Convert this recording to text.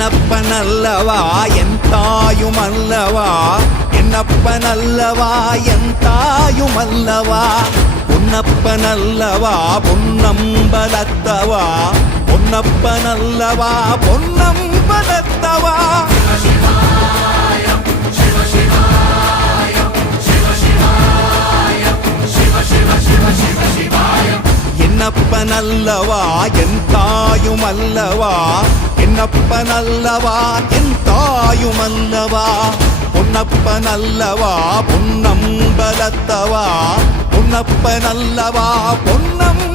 என்னப்பனல்லவா என் தாயுமல்லவா என்னப்பனல்லவா என் தாயுமல்லவா பொன்னப்பனல்லவா பொன்னம்பலத்தவா பொன்னப்பனல்லவா பொன்னம்பலத்தவா என்னப்பனல்லவா என் தாயுமல்லவா என்னப்பனல்லவா என் தாயுமல்லவா பொன்னப்பனல்லவா பொன்னம்பலத்தவா பொன்னப்பனல்லவா பொன்னம்